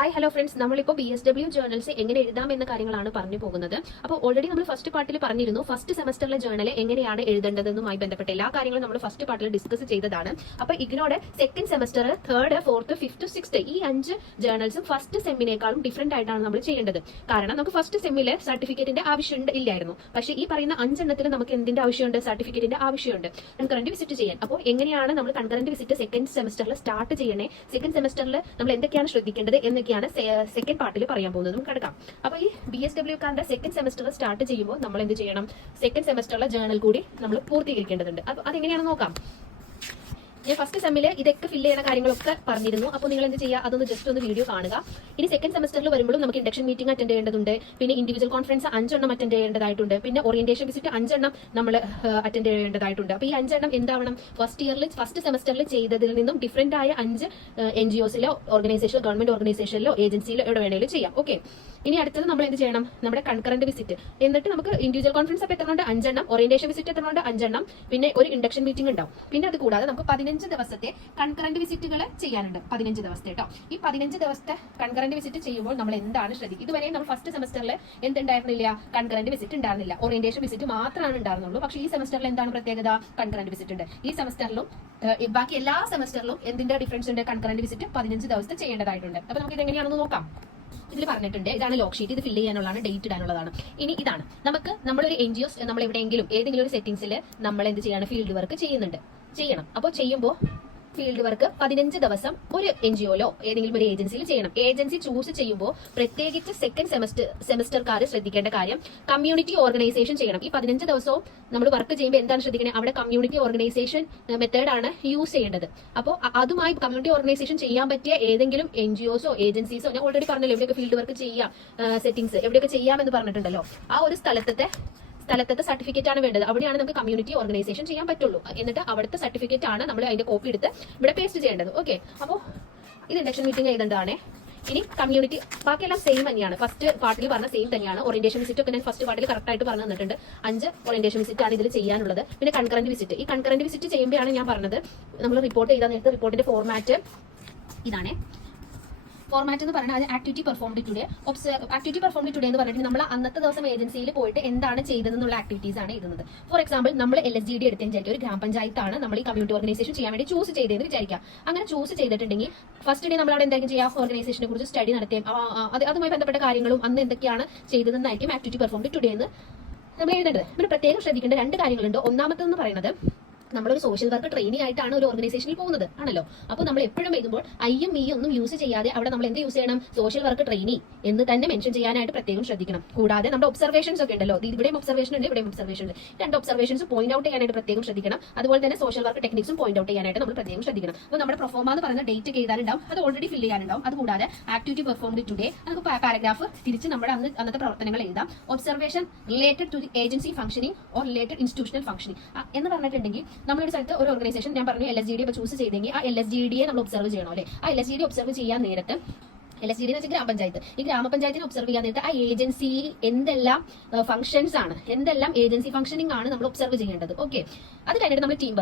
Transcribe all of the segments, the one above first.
Hi hello friends, നമ്മളിപ്പോൾ BSW journals എങ്ങനെ എഴുതാമെന്ന കാര്യങ്ങളാണ് പറഞ്ഞു പോകുന്നത്. അപ്പോൾ ഓൾറെഡി നമ്മൾ ഫസ്റ്റ് പാർട്ടിൽ പറഞ്ഞിരുന്നു ഫസ്റ്റ് സെമസ്റ്ററിലെ ജേർണൽ എങ്ങനെയാണ് എഴുതേണ്ടതെന്നുമായി ബന്ധപ്പെട്ട എല്ലാ കാര്യങ്ങളും നമ്മൾ ഫസ്റ്റ് പാർട്ടിൽ ഡിസ്കസ് ചെയ്തതാണ്. അപ്പോൾ ഇഗ്നോയുടെ second semester, third, fourth, fifth, sixth ഈ 5 ജേർണൽസും ഫസ്റ്റ് സെമ്മിനേക്കാളും ഡിഫറെന്റ് ആയിട്ടാണ് നമ്മൾ ചെയ്യേണ്ടത്. കാരണം നമുക്ക് ഫസ്റ്റ് സെമ്മിൽ സർട്ടിഫിക്കറ്റിന്റെ ആവശ്യം ഇല്ലായിരുന്നു. പക്ഷേ ഈ പറയുന്ന 5 എണ്ണത്തിൽ നമുക്ക് എന്തിന്റെ ആവശ്യമുണ്ട്? സർട്ടിഫിക്കറ്റിന്റെ ആവശ്യമുണ്ട്, കൺകറന്റ് വിസിറ്റ് ചെയ്യാൻ. അപ്പോൾ എങ്ങനെയാണ് നമ്മൾ കൺകറന്റ് വിസിറ്റ് സെക്കൻഡ് സെമസ്റ്ററിൽ സ്റ്റാർട്ട് ചെയ്യണേ, സെക്കൻഡ് സെമസ്റ്ററിൽ നമ്മൾ എന്തൊക്കെയാണ് ശ്രദ്ധിക്കേണ്ടത് എന്നൊക്കെയാണ് സെക്കൻഡ് പാർട്ടിൽ പറയാൻ പോകുന്നത്. നമുക്ക് കിടക്കാം. അപ്പോൾ ഈ BSW കാരുടെ സെക്കൻഡ് സെമസ്റ്റർ സ്റ്റാർട്ട് ചെയ്യുമ്പോൾ നമ്മൾ എന്ത് ചെയ്യണം? സെക്കൻഡ് സെമസ്റ്ററിലെ ജേർണൽ കൂടി നമ്മൾ പൂർത്തീകരിക്കേണ്ടതുണ്ട്. അപ്പോൾ അതെങ്ങനെയാണെന്ന് നോക്കാം. ഞാൻ ഫസ്റ്റ് സെമ്മിൽ ഇതൊക്കെ ഫില്ല് ചെയ്യുന്ന കാര്യങ്ങളൊക്കെ പറഞ്ഞിരുന്നു. അപ്പോൾ നിങ്ങൾ എന്ത് ചെയ്യുക? അതൊന്ന് ജസ്റ്റ് ഒന്ന് വീഡിയോ കാണുക. ഇനി സെക്കൻഡ് സെമസ്റ്ററിൽ വരുമ്പോഴും നമുക്ക് ഇൻഡക്ഷൻ മീറ്റിംഗ് അറ്റൻഡ് ചെയ്യേണ്ടതുണ്ട്. പിന്നെ ഇൻഡിവിജ്വൽ കോൺഫറൻസ് 5 എണ്ണം അറ്റൻഡ് ചെയ്യേണ്ടതായിട്ടുണ്ട്. പിന്നെ ഓറിയന്റേഷൻ വിസിറ്റ് 5 എണ്ണം നമ്മൾ അറ്റൻഡ് ചെയ്യേണ്ടതായിട്ടുണ്ട്. അപ്പോൾ ഈ 5 എണ്ണം എന്താവണം? ഫസ്റ്റ് സെമസ്റ്ററിൽ ചെയ്തതിൽ നിന്നും ഡിഫറെന്റ് ആയ 5 NGOസിലോ ഓർഗനൈസേഷനിലോ ഗവൺമെന്റ് ഓർഗനൈസേഷനിലോ ഏജൻസിയിലോ എവിടെ വേണമെങ്കിലും ചെയ്യാം. ഓക്കെ, ഇനി അടുത്തത് നമ്മൾ എന്ത് ചെയ്യണം? നമ്മുടെ കൺകറന്റ് വിസിറ്റ്. എന്നിട്ട് നമുക്ക് ഇൻഡിവിജ്വൽ കോൺഫറൻസ് അപ്പോൾ എത്രണ്ട്? 5 എണ്ണം. Orientation visit എത്രണ്ട്? 5 എണ്ണം. പിന്നെ ഒരു ഇൻഡക്ഷൻ മീറ്റിംഗ് ഉണ്ടാവും. പിന്നെ അത് കൂടാതെ നമുക്ക് 15 ദിവസത്തെ കൺകറന്റ് വിസിറ്റുകൾ ചെയ്യാനുണ്ട്. 15 ദിവസത്തെ കേട്ടോ. ഈ 15 ദിവസത്തെ കൺകറന്റ് വിസിറ്റ് ചെയ്യുമ്പോൾ നമ്മൾ എന്താണ് ശ്രദ്ധിക്കുക? ഇതുവരെ നമ്മൾ ഫസ്റ്റ് സെമസ്റ്ററിൽ എന്തുണ്ടായിരുന്നില്ല? കൺകറന്റ് വിസിറ്റ് ഉണ്ടായിരുന്നില്ല. ഓറിയന്റേഷൻ വിസിറ്റ് മാത്രമാണ് ഉണ്ടായിരുന്നുള്ളൂ. പക്ഷേ ഈ സെമസ്റ്ററിൽ എന്താണ് പ്രത്യേകത? കൺകറന്റ് വിസിറ്റ് ഉണ്ട്. ഈ സെമസ്റ്ററിലും ബാക്കി എല്ലാ സെമസ്റ്ററിലും എന്തിന്റെ ഡിഫറൻസ് ഉണ്ട്? കൺകറന്റ് വിസിറ്റ് 15 ദിവസത്തെ ചെയ്യേണ്ടതായിട്ടുണ്ട്. അപ്പൊ നമുക്ക് ഇത് എങ്ങനെയാണെന്ന് നോക്കാം. ഇതിൽ പറഞ്ഞിട്ടുണ്ട്, ഇതാണ് ലോക്ക് ഷീറ്റ്. ഇത് ഫില്ല് ചെയ്യാനുള്ളതാണ്, ഡേറ്റ് ഇടാനുള്ളതാണ്. ഇനി ഇതാണ് നമ്മളൊരു NGOs നമ്മൾ എവിടെയെങ്കിലും ഏതെങ്കിലും ഒരു സെറ്റിംഗ്സിൽ നമ്മൾ എന്ത് ചെയ്യാണ്? ഫീൽഡ് വർക്ക് ചെയ്യണം. അപ്പോൾ ചെയ്യുമ്പോൾ ഫീൽഡ് വർക്ക് 15 ദിവസം ഒരു NGOയിലോ ഏതെങ്കിലും ഒരു ഏജൻസിയിൽ ചെയ്യണം. ഏജൻസി ചൂസ് ചെയ്യുമ്പോൾ പ്രത്യേകിച്ച് സെക്കൻഡ് സെമസ്റ്റർക്കാർ ശ്രദ്ധിക്കേണ്ട കാര്യം, കമ്മ്യൂണിറ്റി ഓർഗനൈസേഷൻ ചെയ്യണം. ഈ 15 ദിവസവും നമ്മൾ വർക്ക് ചെയ്യുമ്പോൾ എന്താണ് ശ്രദ്ധിക്കുന്നത്? അവിടെ കമ്മ്യൂണിറ്റി ഓർഗനൈസേഷൻ മെത്തേഡാണ് യൂസ് ചെയ്യേണ്ടത്. അപ്പോൾ അതുമായി കമ്മ്യൂണിറ്റി ഓർഗനൈസേഷൻ ചെയ്യാൻ പറ്റിയ ഏതെങ്കിലും NGOസോ ഏജൻസീസോ, ഞാൻ ഓൾറെഡി പറഞ്ഞല്ലോ എവിടെയൊക്കെ ഫീൽഡ് വർക്ക് ചെയ്യാം, സെറ്റിംഗ്സ് എവിടെയൊക്കെ ചെയ്യാമെന്ന് പറഞ്ഞിട്ടുണ്ടല്ലോ. ആ ഒരു സ്ഥലത്തെ സർട്ടിഫിക്കറ്റ് ആണ് വേണ്ടത്. അവിടെയാണ് നമുക്ക് കമ്മ്യൂണിറ്റി ഓർഗനൈസേഷൻ ചെയ്യാൻ പറ്റുള്ളൂ. എന്നിട്ട് അവിടുത്തെ സർട്ടിഫിക്കറ്റ് ആണ് നമ്മൾ അതിന്റെ കോപ്പി എടുത്ത് ഇവിടെ പേസ്റ്റ് ചെയ്യേണ്ടത്. ഓക്കെ, അപ്പോൾ ഇത് ഇൻഡക്ഷൻ മീറ്റിംഗ് എഴുതേണ്ടതാണ്. ഇനി കമ്മ്യൂണിറ്റി ബാക്കിയെല്ലാം സെയിം തന്നെയാണ്. ഫസ്റ്റ് പാർട്ടിൽ പറഞ്ഞ സെയിം തന്നെയാണ്. ഓറിയന്റേഷൻ വിസിറ്റ് ഒക്കെ ഞാൻ ഫസ്റ്റ് പാർട്ടിൽ കറക്റ്റ് ആയിട്ട് പറഞ്ഞു തന്നിട്ടുണ്ട്. 5 ഓറിയന്റേഷൻ വിസിറ്റ് ആണ് ഇതിൽ ചെയ്യാനുള്ളത്. പിന്നെ കൺകറന്റ് വിസിറ്റ്. ഈ കൺകറന്റ് വിസിറ്റ് ചെയ്യുമ്പോഴാണ് ഞാൻ പറഞ്ഞത് നമ്മൾ റിപ്പോർട്ട് ചെയ്താൽ നേരത്തെ റിപ്പോർട്ടിന്റെ ഫോർമാറ്റ് ഇതാണ്. ഫോർമാറ്റ് എന്ന് പറഞ്ഞാൽ അത് activity performed today. Activity performed today എന്ന് പറഞ്ഞിട്ട് നമ്മൾ അന്നത്തെ ദിവസം ഏജൻസിയിൽ പോയിട്ട് എന്താണ് ചെയ്തതെന്നുള്ള ആക്ടിവിറ്റീസ് ആണ് എഴുതുന്നത്. ഫോർ എക്സാമ്പിൾ, നമ്മൾ LSGD എടുത്തെന്ന് വിചാരിക്കുക, ഒരു ഗ്രാമപഞ്ചായത്താണ് നമ്മൾ ഈ കമ്മ്യൂണിറ്റി ഓർഗനൈസേഷൻ ചെയ്യാൻ വേണ്ടി ചൂസ് ചെയ്തതെന്ന് വിചാരിക്കാം. അങ്ങനെ ചൂസ് ചെയ്തിട്ടുണ്ടെങ്കിൽ ഫസ്റ്റ് ഡേ നമ്മൾ അവിടെ എന്തെങ്കിലും ചെയ്യാം? ഓർഗനൈസേഷനെ കുറിച്ച് സ്റ്റഡി നടത്തിയും അതുമായി ബന്ധപ്പെട്ട കാര്യങ്ങളും അന്ന് എന്തൊക്കെയാണ് ചെയ്തതെന്നായിരിക്കും ആക്ടിവിറ്റി പെർഫോംഡ് ടുഡേ എന്ന് നമ്മൾ എഴുതേണ്ടത്. പിന്നെ പ്രത്യേകം ശ്രദ്ധിക്കേണ്ട 2 കാര്യങ്ങളുണ്ട്. ഒന്നാമത്തെന്ന് പറയുന്നത്, നമ്മളൊരു സോഷ്യൽ വർക്ക് ട്രെയിനിങ് ആയിട്ടാണ് ഒരു ഓർഗനൈസേഷനിൽ പോകുന്നത് ആണല്ലോ. അപ്പോൾ നമ്മൾ എപ്പോഴും എഴുതുമ്പോൾ ഐയും ഈ ഒന്നും യൂസ് ചെയ്യാതെ അവിടെ നമ്മൾ എന്ത് യൂസ് ചെയ്യണം? സോഷ്യൽ വർക്ക് ട്രെയിനി എന്ന് തന്നെ മെൻഷൻ ചെയ്യാനായിട്ട് പ്രത്യേകം ശ്രദ്ധിക്കണം. കൂടാതെ നമ്മുടെ ഒബ്സർവേഷൻസ് ഒക്കെ ഉണ്ടല്ലോ, ഇവിടെയും ഒബ്സർവേഷൻ ഉണ്ട്, ഇവിടെയും ഒബ്സർവേഷൻ ഉണ്ട്. 2 ഒബ്സർവേഷൻസ് പോയിന്റ് ഔട്ട് ചെയ്യാനായിട്ട് പ്രത്യേകം ശ്രദ്ധിക്കണം. അതുപോലെ തന്നെ സോഷ്യൽ വർക്ക് ടെക്നിക്സും പോയിന്റ് ഔട്ട് ചെയ്യാനായിട്ട് നമ്മൾ പ്രത്യേകം ശ്രദ്ധിക്കണം. അപ്പോൾ നമ്മുടെ പ്രൊഫോമ എന്ന് പറയുന്ന ഡേറ്റ് എഴുതാനുണ്ടാവും, അത് ഓൾറെഡി ഫില്ല് ചെയ്യാനുണ്ടാവും. അതുകൂടാതെ ആക്ടിവിറ്റി പെർഫോംഡ് ടുഡേ, നമുക്ക് പാരഗ്രാഫ് തിരിച്ച് നമ്മുടെ അന്നത്തെ പ്രവർത്തനങ്ങൾ എഴുതാം. Observation related to the agency functioning or related institutional functioning എന്ന് പറഞ്ഞിട്ടുണ്ടെങ്കിൽ നമ്മളൊരു സ്ഥലത്ത് ഒരു ഓർഗനൈസേഷൻ, ഞാൻ പറഞ്ഞു LSGD ഇപ്പോൾ ചൂസ് ചെയ്തെങ്കിൽ ആ LSGDയെ നമ്മൾ ഒബ്സർവ് ചെയ്യണം അല്ലേ. ആ LSGD ഒബ്സർവ് ചെയ്യാൻ നേരത്ത്, LSGD എന്ന് വെച്ചാൽ ഗ്രാമപഞ്ചായത്ത്, ഈ ഗ്രാമപഞ്ചായത്തിനെ ഒബ്സർവ് ചെയ്യാൻ നേരത്തെ ആ ഏജൻസി എന്തെല്ലാം ഫംഗ്ഷൻസ് ആണ്, എന്തെല്ലാം ഏജൻസി ഫംഗ്ഷനിങ് ആണ് നമ്മൾ ഒബ്സർവ് ചെയ്യേണ്ടത്. ഓക്കെ, അത് കഴിഞ്ഞിട്ട് നമ്മൾ ടീം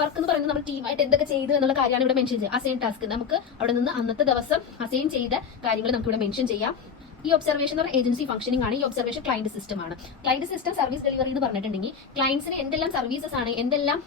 വർക്ക് എന്ന് പറയുന്നത് നമ്മൾ ടീമായിട്ട് എന്തൊക്കെ ചെയ്തു എന്നുള്ള കാര്യമാണ് ഇവിടെ മെൻഷൻ ചെയ്യുക. അസൈൻ ടാസ്ക്, നമുക്ക് അവിടെ നിന്ന് അന്നത്തെ ദിവസം അസൈൻ ചെയ്ത കാര്യങ്ങൾ നമുക്ക് ഇവിടെ മെൻഷൻ ചെയ്യാം. ഈ ഒബ്സർവേഷൻ എന്ന് ഏജൻസി ഫംഗ്ഷനിങ് ആണ്. ഈ ഒബ്സർവേഷൻ ക്ലയന്റ് സിസ്റ്റം ആണ്. ക്ലയന്റ് സിസ്റ്റം സർവീസ് ഡെലിവറി എന്ന് പറഞ്ഞിട്ടുണ്ടെങ്കിൽ ക്ലയന്റ്സിന് എന്തെല്ലാം സർവീസസ് ആണ്, എന്തെല്ലാം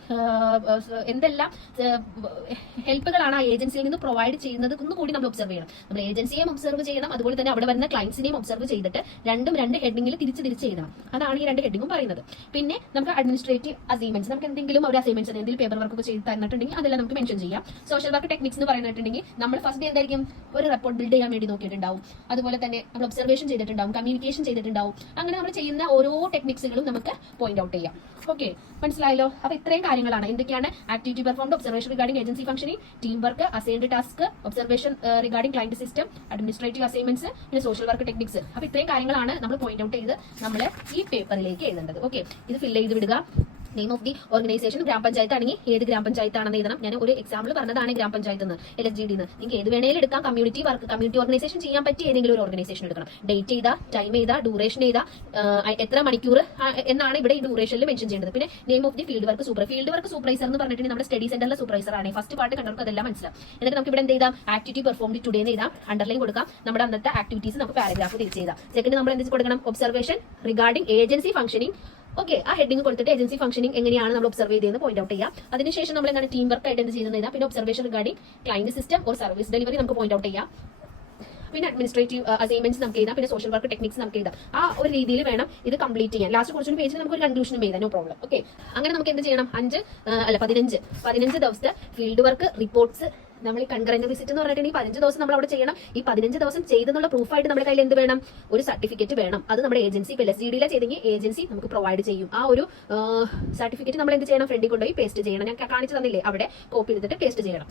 ഹെൽപ്പുകളാണ് ആ ഏജൻസിയിൽ നിന്ന് പ്രൊവൈഡ് ചെയ്യുന്നത് കൂടി നമ്മൾ ഒബ്സർവ് ചെയ്യണം. നമ്മൾ ഏജൻസിയെയും ഒബ്സർവ് ചെയ്യണം, അതുപോലെ തന്നെ അവിടെ വരുന്ന ക്ലയന്റ്സിനെയും ഒബ്സർവ് ചെയ്തിട്ട് 2 ഹെഡിങ്ങിൽ തിരിച്ച് എഴുതണം. അതാണ് ഈ 2 ഹെഡിങ്ങും പറയുന്നത്. പിന്നെ നമുക്ക് അഡ്മിനിസ്ട്രേറ്റീവ് അസൈൻമെന്റ്സ്, നമുക്ക് എന്തെങ്കിലും ഒരു അസൈൻമെന്റ്സ് എന്തെങ്കിലും പേപ്പർ വർക്ക് ഒക്കെ ചെയ്ത് തന്നിട്ടുണ്ടെങ്കിൽ അതെല്ലാം നമുക്ക് മെൻഷൻ ചെയ്യാം. സോഷ്യൽ വർക്ക് ടെക്നിക്സ് എന്ന് പറഞ്ഞിട്ടുണ്ടെങ്കിൽ നമ്മൾ ഫസ്റ്റ് ഡേ എന്തായിരിക്കും? ഒരു റിപ്പോർട്ട് ബിൽഡ് ചെയ്യാൻ വേണ്ടി നോക്കിയിട്ടുണ്ടാവും. അതുപോലെ തന്നെ നമ്മൾ ഒബ്സർവേഷൻ ചെയ്തിട്ടുണ്ടാവും, കമ്മ്യൂണിക്കേഷൻ ചെയ്തിട്ടുണ്ടാവും. അങ്ങനെ നമ്മൾ ചെയ്യുന്ന ഓരോ ടെക്നിക്സുകളും നമുക്ക് പോയിന്റ് ഔട്ട് ചെയ്യാം. ഓക്കെ, മനസ്സിലായല്ലോ? അപ്പൊ ഇത്രയും കാര്യങ്ങളാണ്. എന്തൊക്കെയാണ്? Activity performed, observation regarding agency functioning, team work, assigned task, observation regarding client system, administrative assignments, പിന്നെ സോഷ്യൽ വർക്ക് ടെക്നിക്സ്. അപ്പൊ ഇത്രയും കാര്യങ്ങളാണ് നമ്മൾ പോയിന്റ് ഔട്ട് ചെയ്ത് നമ്മൾ ഈ പേപ്പറിലേക്ക് എഴുതേണ്ടത്. ഓക്കെ, ഇത് ഫില്ല് ചെയ്ത് വിടുക. നെയിം ഓഫ് ദി ഓർഗനൈസേഷൻ ഗ്രാമപഞ്ചായത്ത് ആണെങ്കിൽ ഏത് ഗ്രാമപഞ്ചായത്താണെന്ന് എഴുതണം. ഞാൻ ഒരു എക്സാമ്പിൾ പറഞ്ഞതാണ് ഗ്രാമപഞ്ചായത്ത് എന്ന്, LSGD എന്ന്. നിങ്ങൾക്ക് ഏത് വേണേലും എടുക്കാം. കമ്മ്യൂണിറ്റി വർക്ക്, കമ്മ്യൂണിറ്റി ഓർഗനൈസേഷൻ ചെയ്യാൻ പറ്റിയ ഏതെങ്കിലും ഒരു ഓർഗനൈസേഷൻ എടുക്കണം. ഡേറ്റ് ചെയ്താ, ടൈം ചെയ്താ, ഡ്യൂറേഷൻ ചെയ്താ, എത്ര മണിക്കൂർ എന്നാണ് ഇവിടെ ഈ ഡ്യൂറേഷനിൽ മെൻഷൻ ചെയ്യേണ്ടത്. പിന്നെ name of the field work supervisor എന്ന് പറഞ്ഞിട്ടുണ്ടെങ്കിൽ നമ്മുടെ സ്റ്റഡി സെന്ററിലെ സൂപ്പർവൈസർ ആണ്. ഫസ്റ്റ് പാർട്ട് കണ്ടവർക്ക് അതെല്ലാം മനസ്സിലാവും. എന്നിട്ട് നമുക്ക് ഇവിടെ എന്ത് ചെയ്താം, ആക്ടിവിറ്റി പെർഫോംഡ് ടുഡേ എന്ന് എഴുതാം, അണ്ടർലൈൻ കൊടുക്കാം. നമ്മുടെ അന്നത്തെ ആക്ടിവിറ്റീസ് നമുക്ക് പാരഗ്രാഫ് തിരിച്ച് ചെയ്താം. സെക്കൻഡ് നമ്മൾ എന്ത് കൊടുക്കണം, observation regarding agency functioning. Okay, ആ ഹെഡിങ് കൊടുത്തിട്ട് ഏജൻസി ഫംഗ്ഷനിങ് എങ്ങനെയാണ് നമ്മൾ ഒബ്സർവ് ചെയ്തതെന്ന് പോയിന്റ് ഔട്ട് ചെയ്യാം. അതിനുശേഷം നമ്മൾ എന്താണ് ടീം വർക്ക് ആയിട്ട് എന്ത് ചെയ്യുന്നത്. പിന്നെ observation regarding client system or service delivery നമുക്ക് പോയിന്റ് ഔട്ട് ചെയ്യാം. പിന്നെ അഡ്മിനിസ്ട്രേറ്റീവ് അസൈൻമെന്റ്സ് നമുക്ക് എഴുതാം. പിന്നെ സോഷ്യൽ വർക്ക് ടെക്നിക്സ് നമുക്ക് എഴുതാം. ആ ഒരു രീതിയിൽ വേണം ഇത് കംപ്ലീറ്റ് ചെയ്യാൻ. ലാസ്റ്റ് കുറച്ചൊരു പേജിൽ നമുക്ക് ഒരു കൺക്ലൂഷനും എഴുതാം, നോ പ്രോബ്ലം. ഓക്കെ, അങ്ങനെ നമുക്ക് എന്ത് ചെയ്യണം, 15 ദിവസത്തെ ഫീൽഡ് വർക്ക് റിപ്പോർട്ട്സ് നമ്മൾ ഈ കൺകറന്റ് വിസിറ്റ് എന്ന് പറഞ്ഞിട്ടുണ്ടെങ്കിൽ 15 ദിവസം നമ്മൾ അവിടെ ചെയ്യണം. ഈ 15 ദിവസം ചെയ്തെന്നുള്ള പ്രൂഫായിട്ട് നമ്മുടെ കയ്യിൽ എന്ത് വേണം, ഒരു സർട്ടിഫിക്കറ്റ് വേണം. അത് നമ്മുടെ ഏജൻസി, ഇപ്പോൾ LSGD ചെയ്തെങ്കിൽ ഏജൻസി നമുക്ക് പ്രൊവൈഡ് ചെയ്യും. ആ ഒരു സർട്ടിഫിക്കറ്റ് നമ്മൾ എന്ത് ചെയ്യണം, ഫ്രണ്ടിൽ കൊണ്ടുപോയി പേസ്റ്റ് ചെയ്യണം. ഞാൻ കാണിച്ചു തന്നില്ലേ, അവിടെ കോപ്പി എടുത്തിട്ട് പേസ്റ്റ് ചെയ്യണം.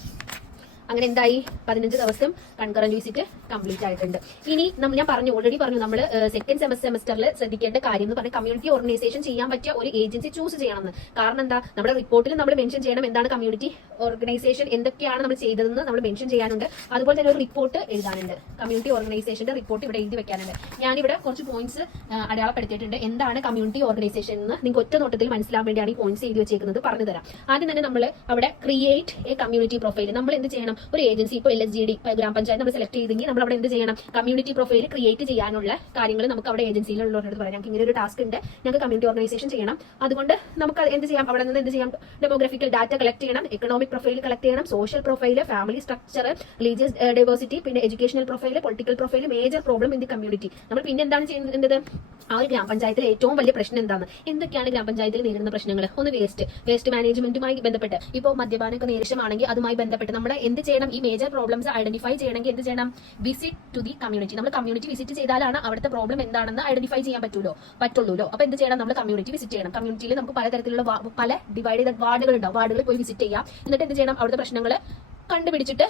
അങ്ങനെ എന്തായി, 15 ദിവസം കൺകറന്റ് വിസിറ്റ് കംപ്ലീറ്റ് ആയിട്ടുണ്ട്. ഇനി ഞാൻ ഓൾറെഡി പറഞ്ഞു നമ്മൾ സെക്കൻഡ് സെമസ്റ്ററിൽ ശ്രദ്ധിക്കേണ്ട കാര്യം എന്ന് പറഞ്ഞാൽ കമ്മ്യൂണിറ്റി ഓർഗനൈസേഷൻ ചെയ്യാൻ പറ്റിയ ഒരു ഏജൻസി ചൂസ് ചെയ്യണമെന്ന്. കാരണം എന്താ, നമ്മുടെ റിപ്പോർട്ടിൽ നമ്മൾ മെൻഷൻ ചെയ്യണം എന്താണ് കമ്മ്യൂണിറ്റി ഓർഗനൈസേഷൻ, എന്തൊക്കെയാണ് നമ്മൾ ചെയ്തതെന്ന് നമ്മൾ മെൻഷൻ ചെയ്യാനുണ്ട്. അതുപോലെ തന്നെ ഒരു റിപ്പോർട്ട് എഴുതാനുണ്ട്. കമ്മ്യൂണിറ്റി ഓർഗനൈസേഷന്റെ റിപ്പോർട്ട് ഇവിടെ എഴുതി വെക്കാനുണ്ട്. ഞാനിവിടെ കുറച്ച് പോയിന്റ്സ് അടയാളപ്പെടുത്തിയിട്ടുണ്ട്. എന്താണ് കമ്മ്യൂണിറ്റി ഓർഗനൈസേഷൻ എന്ന് നിങ്ങൾക്ക് ഒറ്റ നോട്ടത്തിൽ മനസ്സിലാൻ വേണ്ടിയാണ് ഈ പോയിന്റ്സ് എഴുതി വെച്ചേക്കുന്നത്, പറഞ്ഞു തരാം. ആദ്യം തന്നെ നമ്മൾ അവിടെ ക്രിയേറ്റ് എ കമ്മ്യൂണിറ്റി പ്രൊഫൈൽ. നമ്മൾ എന്ത് ചെയ്യണം, ഒരു ഏജൻസി ഇപ്പോൾ LSGD ഗ്രാമപഞ്ചായത്ത് നമ്മൾ സെലക്ട് ചെയ്തെങ്കിൽ നമ്മൾ അവിടെ എന്ത് ചെയ്യണം, കമ്മ്യൂണിറ്റി പ്രൊഫൈൽ ക്രിയേറ്റ് ചെയ്യാനുള്ള കാര്യങ്ങൾ നമുക്ക് അവിടെ ഏജൻസിയിലുള്ളവരോട് പറയാം. ഞങ്ങൾക്ക് ഇങ്ങനെ ഒരു ടാസ്ക് ഉണ്ട്, ഞങ്ങൾക്ക് കമ്മ്യൂണിറ്റി ഓർഗനൈസേഷൻ ചെയ്യണം. അതുകൊണ്ട് നമുക്ക് എന്ത് ചെയ്യാം, അവിടെ നിന്ന് എന്ത് ചെയ്യാം, ഡെമോഗ്രഫിക്കൽ ഡാറ്റ കളക്ട് ചെയ്യണം, എക്കണോമിക് പ്രൊഫൈൽ കളക്ട് ചെയ്യണം, social profile, family structure, religious diversity, പിന്നെ educational profile, political profile, major problem in the community. നമ്മൾ പിന്നെ എന്താണ് ചെയ്യുന്നത്, ആ ഒരു ഗ്രാമപഞ്ചായത്തിൽ ഏറ്റവും വലിയ പ്രശ്നം എന്താണ്, എന്തൊക്കെയാണ് ഗ്രാമപഞ്ചായത്തിൽ നേരിടുന്ന പ്രശ്നങ്ങൾ. ഒന്ന് വേസ്റ്റ് മാനേജ്മെന്റുമായി ബന്ധപ്പെട്ട്, ഇപ്പോൾ മദ്യപാനമൊക്കെ നേരിഷമാണെങ്കിൽ അതുമായി ബന്ധപ്പെട്ട് നമ്മൾ എന്ത് ചെയ്യണം, ഈ മേജർ പ്രോബ്ലംസ് ഐഡന്റിഫൈ ചെയ്യണമെങ്കിൽ എന്ത് ചെയ്യണം, വിസിറ്റ് ടു ദി കമ്മ്യൂണിറ്റി. നമ്മൾ കമ്മ്യൂണിറ്റി വിസിറ്റ് ചെയ്താലാണ് അവിടുത്തെ പ്രോബ്ലം എന്താണെന്ന് ഐഡന്റിഫൈ ചെയ്യാൻ പറ്റുള്ളൂ. അപ്പൊ എന്ത് ചെയ്യണം, നമ്മൾ കമ്മ്യൂണിറ്റി വിസിറ്റ് ചെയ്യണം. കമ്മ്യൂണിറ്റിയിൽ നമുക്ക് പലതരത്തിലുള്ള പല ഡിവൈഡ് ചെയ്ത വാർഡുകൾ ഉണ്ടാവും. വാർഡുകളിൽ പോയി വിസിറ്റ് ചെയ്യാം. എന്നിട്ട് എന്ത് ചെയ്യണം, അവിടുത്തെ പ്രശ്നങ്ങൾ കണ്ടുപിടിച്ചിട്ട്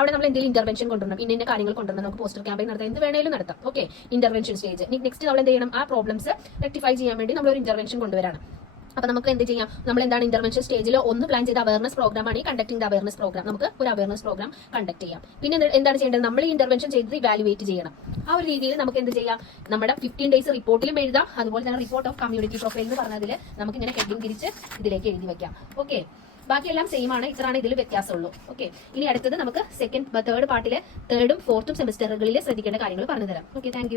അവിടെ നമ്മൾ എന്തെങ്കിലും ഇന്റർവെൻഷൻ കൊണ്ടുവരണം, ഇന്ന കാര്യങ്ങൾ കൊണ്ടുവരണം. നമുക്ക് പോസ്റ്റർ ക്യാമ്പയിൻ നടത്താം, എന്ത് വേണേലും നടത്താം. Okay, intervention stage. നെക്സ്റ്റ് നമ്മൾ എന്ത് ചെയ്യണം, ആ പ്രോബ്ലംസ് റെക്ടിഫൈ ചെയ്യാൻ വേണ്ടി നമ്മൾ ഒരു ഇന്റർവെൻഷൻ കൊണ്ടുവരണം. അപ്പൊ നമുക്ക് എന്ത് ചെയ്യാം, നമ്മൾ എന്താണ് ഇന്റർവെൻഷൻ സ്റ്റേജിൽ ഒന്ന് പ്ലാൻ ചെയ്ത അവയർനെസ് പ്രോഗ്രാം ആണ് ഈ കണ്ടക്ടിംഗ് ദ അവയർനെസ് പ്രോഗ്രാം. നമുക്ക് ഒരു അവയർനെസ് പ്രോഗ്രാം കണ്ടക്ട് ചെയ്യാം. പിന്നെ എന്താണ് ചെയ്യേണ്ടത്, നമ്മൾ ഈ ഇന്റർവെൻഷൻ ചെയ്ത് ഇവാലുവേറ്റ് ചെയ്യണം. ആ ഒരു രീതിയിൽ നമുക്ക് എന്ത് ചെയ്യാം, നമ്മുടെ 15 ഡേയ്സ് റിപ്പോർട്ടിലും എഴുതാം. അതുപോലെ തന്നെ റിപ്പോർട്ട് ഓഫ് കമ്മ്യൂണിറ്റി പ്രൊഫൈൽ എന്ന് പറഞ്ഞതിൽ നമുക്ക് ഇങ്ങനെ ഹെഡിങ് തിരിച്ച് ഇതിലേക്ക് എഴുതി വെക്കാം. ഓക്കെ, ബാക്കിയെല്ലാം സെയിം ആണ്, ഇത്രയാണ് ഇതിൽ വ്യത്യാസമുള്ളൂ. ഓക്കെ, ഇനി അടുത്തത് നമുക്ക് തേർഡ് പാർട്ടിലെ 3rd ഉം 4th സെമിസ്റ്ററുകളിൽ ശ്രദ്ധിക്കേണ്ട കാര്യങ്ങൾ പറഞ്ഞു തരാം. Okay, thank